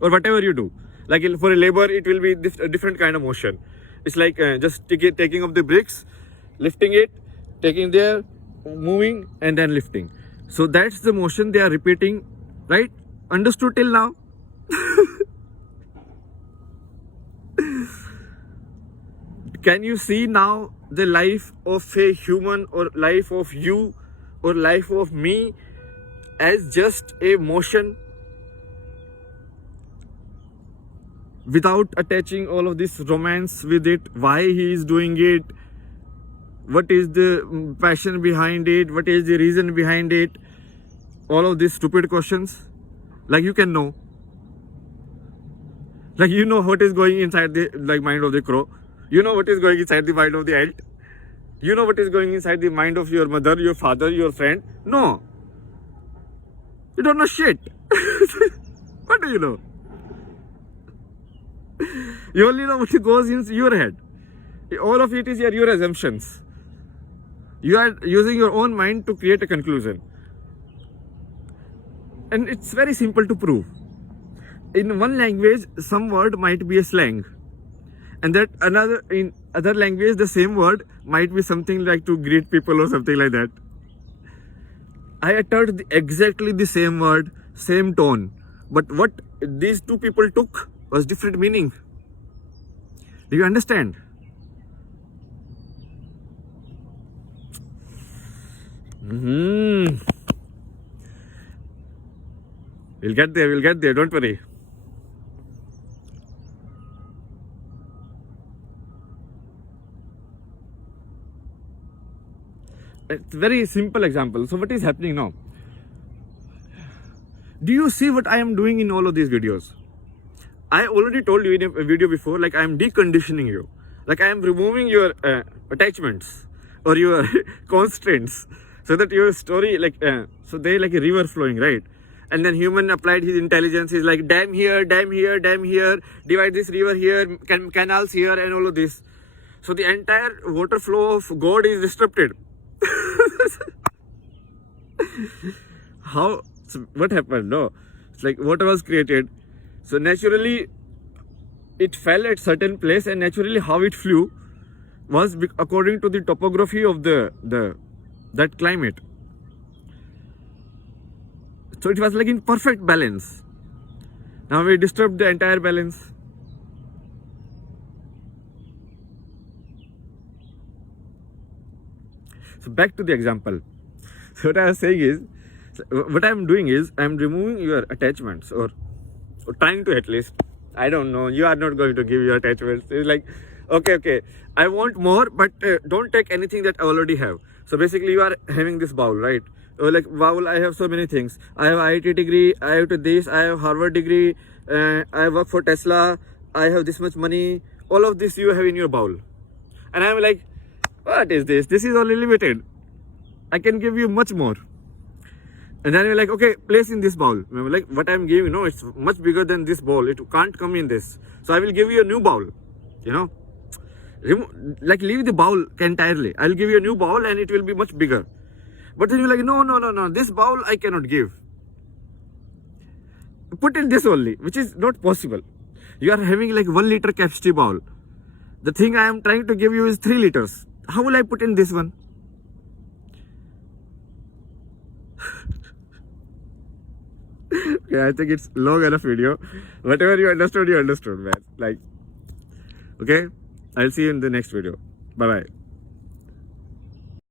or whatever you do. Like for a labor, it will be a different kind of motion. It's like just taking up the bricks, lifting it, taking there, moving, and then lifting. So that's the motion they are repeating, right? Understood till now? Can you see now the life of a human, or life of you, or life of me as just a motion, without attaching all of this romance with it? Why he is doing it? What is the passion behind it? What is the reason behind it? All of these stupid questions. Like you can know. Like you know what is going inside the mind of the crow. You know what is going inside the mind of the ant. You know what is going inside the mind of your mother, your father, your friend. No. You don't know shit. What do you know? You only know what goes in your head. All of it is your assumptions. You are using your own mind to create a conclusion. And it's very simple to prove. In one language, some word might be a slang. And that in other language, the same word might be something like to greet people or something like that. I uttered exactly the same word, same tone. But what these two people took was different meaning. Do you understand? We'll get there, don't worry. It's a very simple example. So what is happening now? Do you see what I am doing in all of these videos? I already told you in a video before, like I am deconditioning you. Like I am removing your attachments or your constraints, so that your story, so they like a river flowing, right? And then human applied his intelligence. He's like, dam here, divide this river here, canals here, and all of this. So the entire water flow of God is disrupted. How? So what happened? No, it's like water was created. So naturally, it fell at certain place, and naturally how it flew was according to the topography of that climate. So it was like in perfect balance. Now we disturbed the entire balance. So back to the example. So what I was saying is, what I'm doing is, I'm removing your attachments, or trying to, at least. I don't know, you are not going to give your attachments. It's like, okay, I want more, but don't take anything that I already have. So basically you are having this bowl, right? Or like, bowl, I have so many things. I have IIT degree, I have to this, I have Harvard degree, I work for Tesla, I have this much money. All of this you have in your bowl. And I'm like, what is this? This is only limited. I can give you much more. And then we're like, okay, place in this bowl. We're like, what I'm giving, no, it's much bigger than this bowl. It can't come in this. So I will give you a new bowl. You know, leave the bowl entirely. I'll give you a new bowl and it will be much bigger. But then you're like, no, this bowl I cannot give. Put in this only, which is not possible. You are having like 1 liter capacity bowl. The thing I am trying to give you is 3 liters. How will I put in this one? Yeah, I think it's long enough video. Whatever you understood, man. Like, okay, I'll see you in the next video. Bye bye.